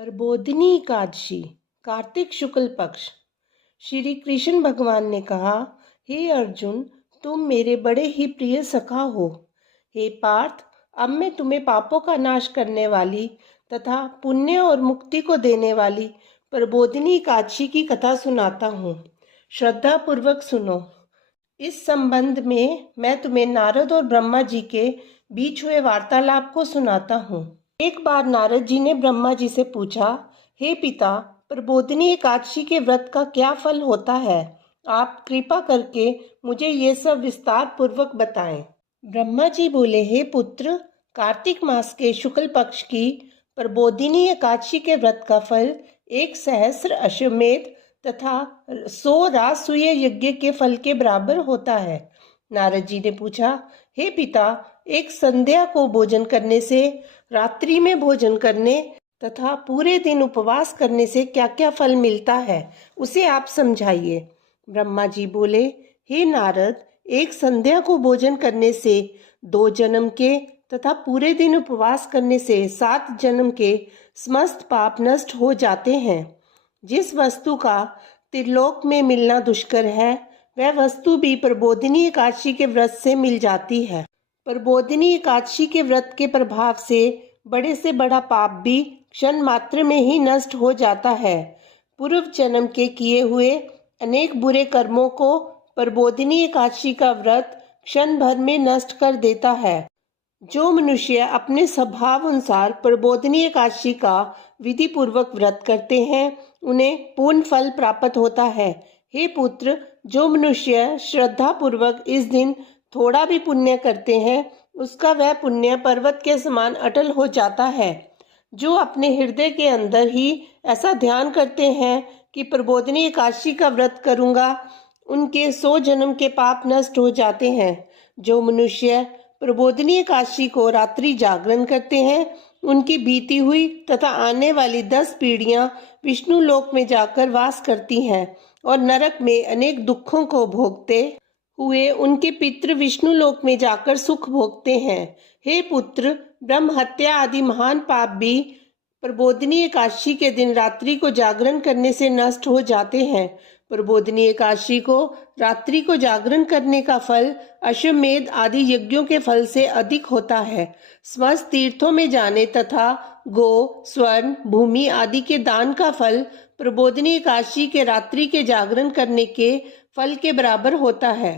प्रबोधिनी एकादशी कार्तिक शुक्ल पक्ष। श्री कृष्ण भगवान ने कहा, हे अर्जुन, तुम मेरे बड़े ही प्रिय सखा हो। हे पार्थ, अब मैं तुम्हें पापों का नाश करने वाली तथा पुण्य और मुक्ति को देने वाली प्रबोधिनी एकादशी की कथा सुनाता हूँ। श्रद्धा पूर्वक सुनो। इस संबंध में मैं तुम्हें नारद और ब्रह्मा जी के बीच हुए वार्तालाप को सुनाता हूँ। एक बार नारद जी ने ब्रह्मा जी से पूछा, हे पिता, प्रबोधिनी एकादशी के व्रत का क्या फल होता है? आप कृपा करके मुझे ये सब विस्तार पूर्वक बताएं। ब्रह्मा जी बोले, हे पुत्र, कार्तिक मास के शुक्ल पक्ष की प्रबोधिनी एकादशी के व्रत का फल 1,000 अश्वमेध तथा 100 राजसूय यज्ञ के फल के बराबर होता है। नारद जी ने पूछा, हे पिता, एक संध्या को भोजन करने से, रात्रि में भोजन करने तथा पूरे दिन उपवास करने से क्या क्या फल मिलता है, उसे आप समझाइए। ब्रह्मा जी बोले, हे नारद, एक संध्या को भोजन करने से 2 जन्म के तथा पूरे दिन उपवास करने से 7 जन्म के समस्त पाप नष्ट हो जाते हैं। जिस वस्तु का त्रिलोक में मिलना दुष्कर है, वह वस्तु भी प्रबोधिनी एकादशी के व्रत से मिल जाती है। प्रबोधिनी एकादशी के व्रत के प्रभाव से बड़े से बड़ा पाप भी क्षण मात्र में ही नष्ट हो जाता है। पूर्व जन्म के किए हुए अनेक बुरे कर्मों को प्रबोधिनी एकादशी का व्रत क्षण भर में नष्ट कर देता है। जो मनुष्य अपने स्वभाव अनुसार प्रबोधिनी एकादशी का विधि पूर्वक व्रत करते हैं, उन्हें पूर्ण फल प्राप्त होता है। हे पुत्र, जो मनुष्य श्रद्धा पूर्वक इस दिन थोड़ा भी पुण्य करते हैं, उसका वह पुण्य पर्वत के समान अटल हो जाता है। जो अपने हृदय के अंदर ही ऐसा ध्यान करते हैं कि प्रबोधिनी एकादशी का व्रत करूंगा, उनके 100 जन्म के पाप नष्ट हो जाते हैं। जो मनुष्य प्रबोधिनी एकादशी को रात्रि जागरण करते हैं, उनकी बीती हुई तथा आने वाली 10 पीढ़ियां विष्णु लोक में जाकर वास करती हैं और नरक में अनेक दुखों को भोगते हुए उनके पितृ विष्णु लोक में जाकर सुख भोगते हैं। हे पुत्र, ब्रह्म हत्या आदि महान पाप भी प्रबोधिनी एकादशी के दिन रात्रि को जागरण करने से नष्ट हो जाते हैं। प्रबोधिनी एकादशी को रात्रि को जागरण करने का फल अश्वमेध आदि यज्ञों के फल से अधिक होता है। समस्त तीर्थों में जाने तथा गो, स्वर्ण, भूमि आदि के दान का फल प्रबोधिनी एकादशी के रात्रि के जागरण करने के फल के बराबर होता है।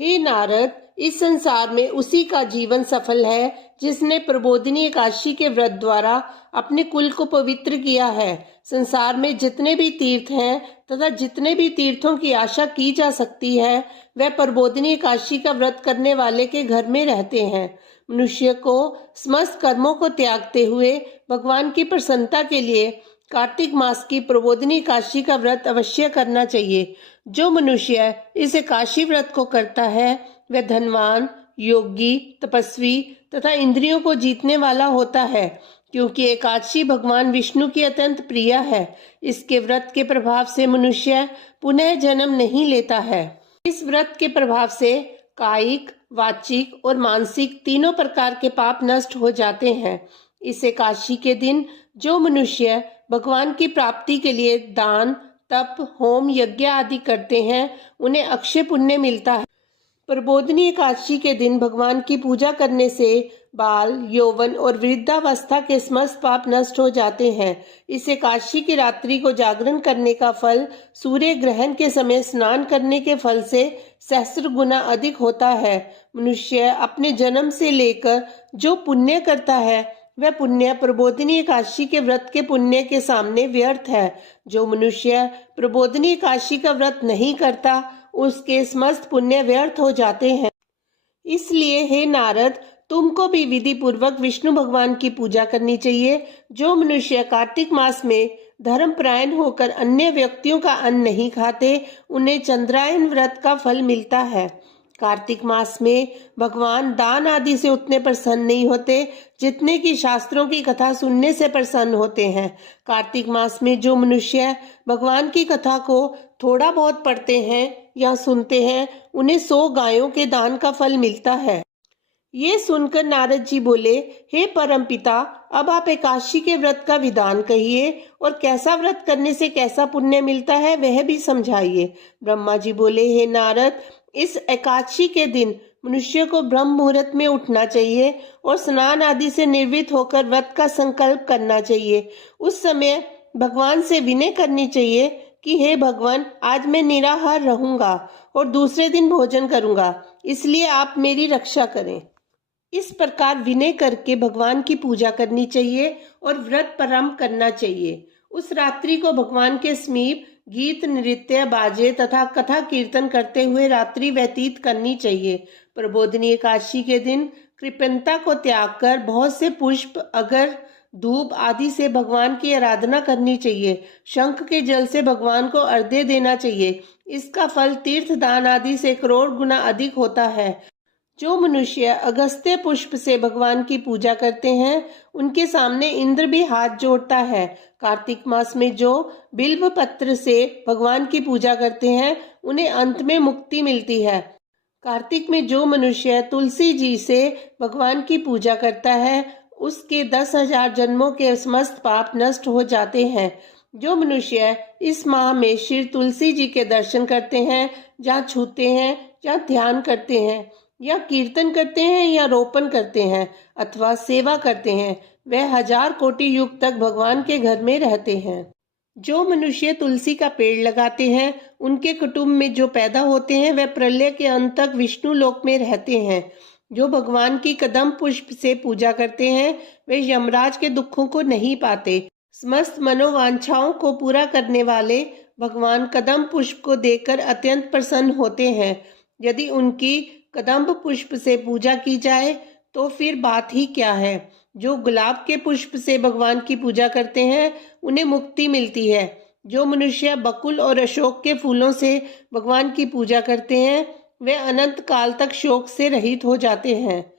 हे नारद, इस संसार में उसी का जीवन सफल है जिसने प्रबोधिनी एकादशी के व्रत द्वारा अपने कुल को पवित्र किया है। संसार में जितने भी तीर्थ हैं तथा जितने भी तीर्थों की आशा की जा सकती है, वह प्रबोधिनी एकादशी का व्रत करने वाले के घर में रहते हैं। मनुष्य को समस्त कर्मों को त्यागते हुए भगवान की प्रसन्नता के लिए कार्तिक मास की प्रबोधिनी एकादशी का व्रत अवश्य करना चाहिए। जो मनुष्य इस एकादशी व्रत को करता है, वह धनवान, योगी, तपस्वी तथा इंद्रियों को जीतने वाला होता है, क्योंकि एकादशी भगवान विष्णु की अत्यंत प्रिय है। इसके व्रत के प्रभाव से मनुष्य पुनः जन्म नहीं लेता है। इस व्रत के प्रभाव से कायिक, वाचिक और मानसिक तीनों प्रकार के पाप नष्ट हो जाते हैं। इस एकादशी के दिन जो मनुष्य भगवान की प्राप्ति के लिए दान, तप, होम, यज्ञ आदि करते हैं, उन्हें अक्षय पुण्य मिलता है। प्रबोधिनी एकादशी के दिन भगवान की पूजा करने से बाल, यौवन और वृद्धावस्था के समस्त पाप नष्ट हो जाते हैं। इस एकादशी की रात्रि को जागरण करने का फल सूर्य ग्रहण के समय स्नान करने के फल से 1,000 गुना अधिक होता है। मनुष्य अपने जन्म से लेकर जो पुण्य करता है, वह पुण्य प्रबोधिनी एकादशी के व्रत के पुण्य के सामने व्यर्थ है। जो मनुष्य प्रबोधिनी एकादशी का व्रत नहीं करता, उसके समस्त पुण्य व्यर्थ हो जाते हैं। इसलिए हे नारद, तुमको भी विधि पूर्वक विष्णु भगवान की पूजा करनी चाहिए। जो मनुष्य कार्तिक मास में धर्मपरायण होकर अन्य व्यक्तियों का अन्न नहीं खाते, उन्हें चंद्रायन व्रत का फल मिलता है। कार्तिक मास में भगवान दान आदि से उतने प्रसन्न नहीं होते जितने कि शास्त्रों की कथा सुनने से प्रसन्न होते हैं। कार्तिक मास में जो मनुष्य भगवान की कथा को थोड़ा बहुत पढ़ते हैं या सुनते हैं, उन्हें 100 गायों के दान का फल मिलता है। ये सुनकर नारद जी बोले, हे परमपिता, अब आप एकादशी के व्रत का विधान कहिए और कैसा व्रत करने से कैसा पुण्य मिलता है वह भी समझाइए। ब्रह्मा जी बोले, हे नारद, इस एकादशी के दिन मनुष्य को ब्रह्म मुहूर्त में उठना चाहिए और स्नान आदि से निर्वृत्त होकर व्रत का संकल्प करना चाहिए। उस समय भगवान से विनय करनी चाहिए कि हे भगवान, आज मैं निराहार रहूंगा और दूसरे दिन भोजन करूंगा, इसलिए आप मेरी रक्षा करें। इस प्रकार विनय करके भगवान की पूजा करनी चाहिए और व्रत प्रारंभ करना चाहिए। उस रात्रि को भगवान के समीप गीत, नृत्य, बाजे तथा कथा कीर्तन करते हुए रात्रि व्यतीत करनी चाहिए। प्रबोधिनी एकादशी के दिन कृपणता को त्याग कर बहुत से पुष्प, अगर, धूप आदि से भगवान की आराधना करनी चाहिए। शंख के जल से भगवान को अर्घ्य देना चाहिए। इसका फल तीर्थ दान आदि से करोड़ गुना अधिक होता है। जो मनुष्य अगस्त्य पुष्प से भगवान की पूजा करते हैं, उनके सामने इंद्र भी हाथ जोड़ता है। कार्तिक मास में जो बिल्व पत्र से भगवान की पूजा करते हैं, उन्हें अंत में मुक्ति मिलती है। कार्तिक में जो मनुष्य तुलसी जी से भगवान की पूजा करता है, उसके 10,000 जन्मों के समस्त पाप नष्ट हो जाते हैं। जो मनुष्य इस माह में श्री तुलसी जी के दर्शन करते हैं, जहाँ छूते हैं, जहाँ ध्यान करते हैं, या कीर्तन करते हैं, या रोपण करते हैं अथवा सेवा करते हैं, वह 1000 कोटि युग तक भगवान के घर में रहते हैं। जो मनुष्य तुलसी का पेड़ लगाते हैं, उनके कुटुंब में जो पैदा होते हैं, वह प्रलय के अंत तक विष्णु लोक में रहते हैं। जो भगवान की कदम पुष्प से पूजा करते हैं, वे यमराज के दुखों को नहीं पाते। समस्त मनोवांछाओं को पूरा करने वाले भगवान कदम पुष्प को देखकर अत्यंत प्रसन्न होते हैं। यदि उनकी कदम्ब पुष्प से पूजा की जाए तो फिर बात ही क्या है। जो गुलाब के पुष्प से भगवान की पूजा करते हैं, उन्हें मुक्ति मिलती है। जो मनुष्य बकुल और अशोक के फूलों से भगवान की पूजा करते हैं, वे अनंत काल तक शोक से रहित हो जाते हैं।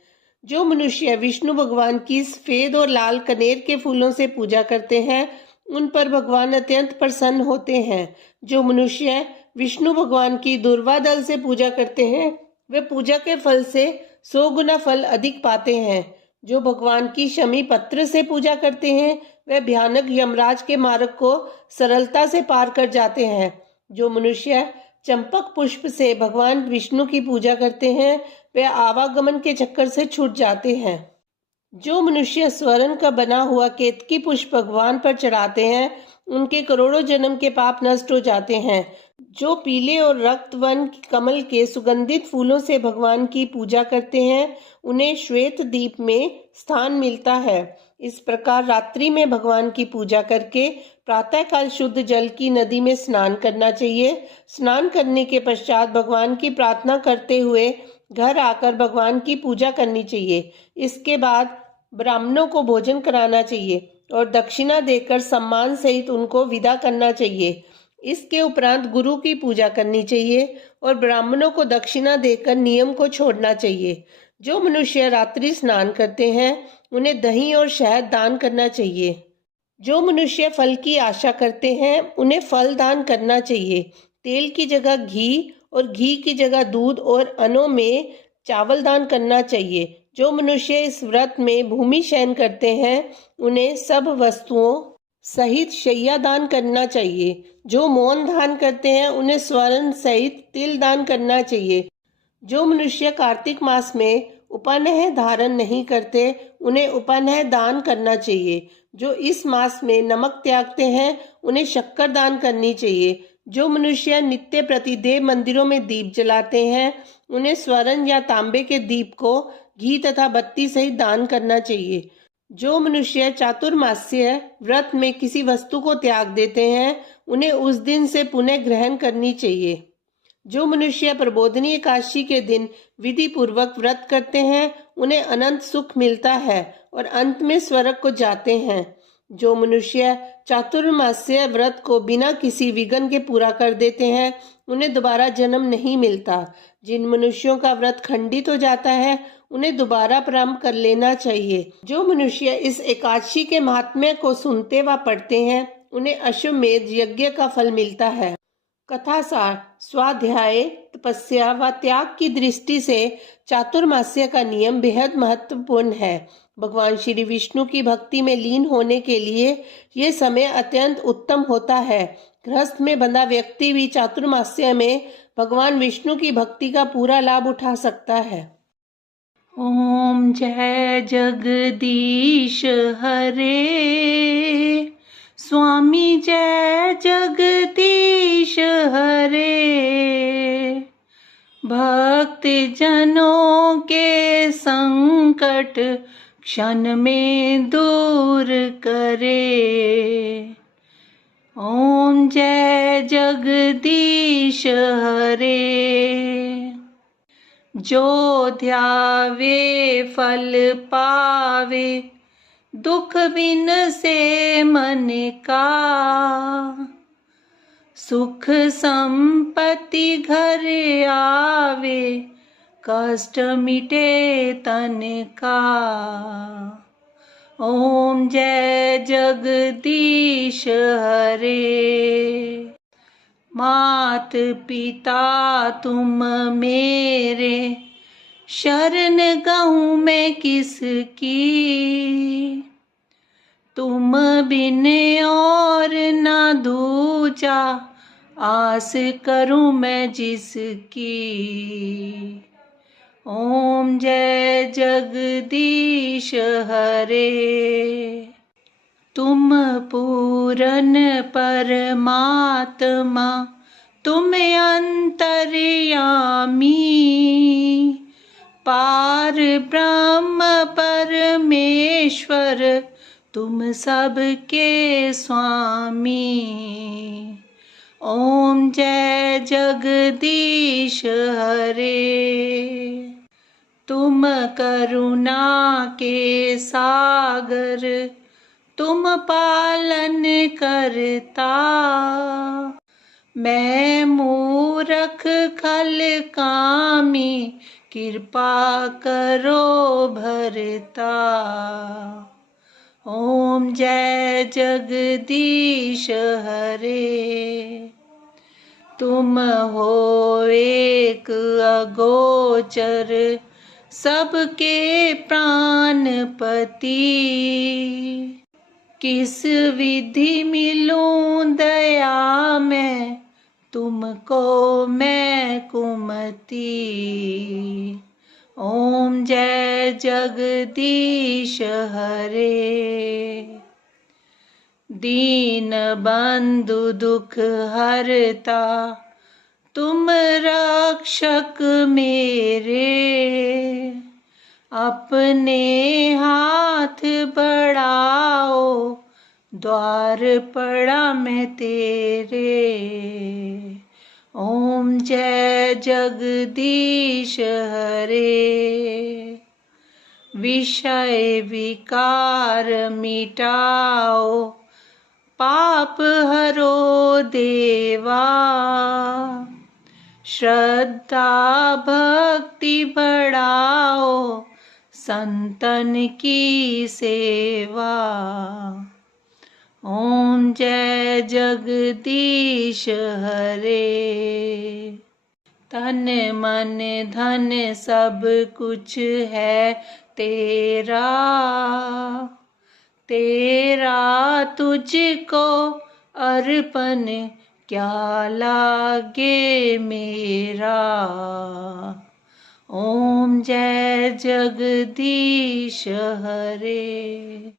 जो मनुष्य विष्णु भगवान की सफेद और लाल कनेर के फूलों से पूजा करते हैं, उन पर भगवान अत्यंत प्रसन्न होते हैं। जो मनुष्य विष्णु भगवान की दूर्वा दल से पूजा करते हैं, वे पूजा के फल से 100 गुना फल अधिक पाते हैं। जो भगवान की शमी पत्र से पूजा करते हैं, वे भयानक यमराज के मार्ग को सरलता से पार कर जाते हैं। जो मनुष्य चंपक पुष्प से भगवान विष्णु की पूजा करते हैं, वे आवागमन के चक्कर से छूट जाते हैं। जो मनुष्य स्वर्ण का बना हुआ केतकी पुष्प भगवान पर चढ़ाते हैं, उनके करोड़ों जन्म के पाप नष्ट हो जाते हैं। जो पीले और रक्त वर्ण कमल के सुगंधित फूलों से भगवान की पूजा करते हैं, उन्हें श्वेत दीप में स्थान मिलता है। इस प्रकार रात्रि में भगवान की पूजा करके प्रातःकाल शुद्ध जल की नदी में स्नान करना चाहिए। स्नान करने के पश्चात भगवान की प्रार्थना करते हुए घर आकर भगवान की पूजा करनी चाहिए। इसके बाद ब्राह्मणों को भोजन कराना चाहिए और दक्षिणा देकर सम्मान सहित उनको विदा करना चाहिए। इसके उपरांत गुरु की पूजा करनी चाहिए और ब्राह्मणों को दक्षिणा देकर नियम को छोड़ना चाहिए। जो मनुष्य रात्रि स्नान करते हैं, उन्हें दही और शहद दान करना चाहिए। जो मनुष्य फल की आशा करते हैं, उन्हें फल दान करना चाहिए। तेल की जगह घी और घी की जगह दूध और अन्नों में चावल दान करना चाहिए। जो मनुष्य इस व्रत में भूमि शयन करते हैं, उन्हें सब वस्तुओं सहित शैया दान करना चाहिए। जो मौन दान करते हैं, उन्हें स्वर्ण सहित तिल दान करना चाहिए। जो मनुष्य कार्तिक मास में उपान्ह धारण नहीं करते, उन्हें उपान्ह दान करना चाहिए। जो इस मास में नमक त्यागते हैं, उन्हें शक्कर दान करनी चाहिए। जो मनुष्य नित्य प्रतिदेव मंदिरों में दीप जलाते हैं, उन्हें स्वर्ण या तांबे के दीप को घी तथा बत्ती सहित दान करना चाहिए। जो मनुष्य चातुर्मास्य व्रत में किसी वस्तु को त्याग देते हैं, उन्हें उस दिन से पुनः ग्रहण करनी चाहिए। जो मनुष्य प्रबोधिनी एकादशी के दिन विधि पूर्वक व्रत करते हैं, उन्हें अनंत सुख मिलता है और अंत में स्वर्ग को जाते हैं। जो मनुष्य चातुर्मास्य व्रत को बिना किसी विघ्न के पूरा कर देते हैं, उन्हें दोबारा जन्म नहीं मिलता। जिन मनुष्यों का व्रत खंडित हो जाता है, उन्हें दोबारा प्रारंभ कर लेना चाहिए। जो मनुष्य इस एकादशी के महात्म्य को सुनते व पढ़ते हैं, उन्हें अश्वमेध यज्ञ का फल मिलता है। कथासार स्वाध्याय, तपस्या व त्याग की दृष्टि से चातुर्मास्य का नियम बेहद महत्वपूर्ण है। भगवान श्री विष्णु की भक्ति में लीन होने के लिए ये समय अत्यंत उत्तम होता है। गृहस्थ में बंधा व्यक्ति भी चातुर्मास्य में भगवान विष्णु की भक्ति का पूरा लाभ उठा सकता है। ओम जय जगदीश हरे, स्वामी जय जगदीश हरे। भक्त जनों के संकट क्षण में दूर करे। ओम जय जगदीश हरे। जो ध्यावे फल पावे, दुख बिन से मन का। सुख संपत्ति घर आवे, कष्ट मिटे तन का। ओम जय जगदीश हरे। मात पिता तुम मेरे, शरण गहूँ मैं किसकी। तुम बिन और न दूजा, आस करूँ मैं जिसकी। ओम जय जगदीश हरे। तुम पूरन परमात्मा, तुम अंतर्यामी। पार ब्रह्म परमेश्वर, तुम सबके स्वामी। ओम जय जगदीश हरे। तुम करुणा के सागर, तुम पालन करता। मैं मूरख खल कामी, कृपा करो भरता। ओम जय जगदीश हरे। तुम हो एक अगोचर, सबके प्राणपति। किस विधि मिलूं दया में, तुमको मैं कुमति। ओम जय जगदीश हरे। दीन बंधु दुख हरता, तुम रक्षक मेरे। अपने हाथ बढ़ाओ, द्वार पड़ा मैं तेरे। ओम जय जगदीश हरे। विषय विकार मिटाओ, पाप हरो देवा। श्रद्धा भक्ति बढ़ाओ, संतन की सेवा। ओम जय जगदीश हरे। तन मन धन सब कुछ है तेरा। तेरा तुझको अर्पण, क्या लागे मेरा। ओम जय जगदीश हरे।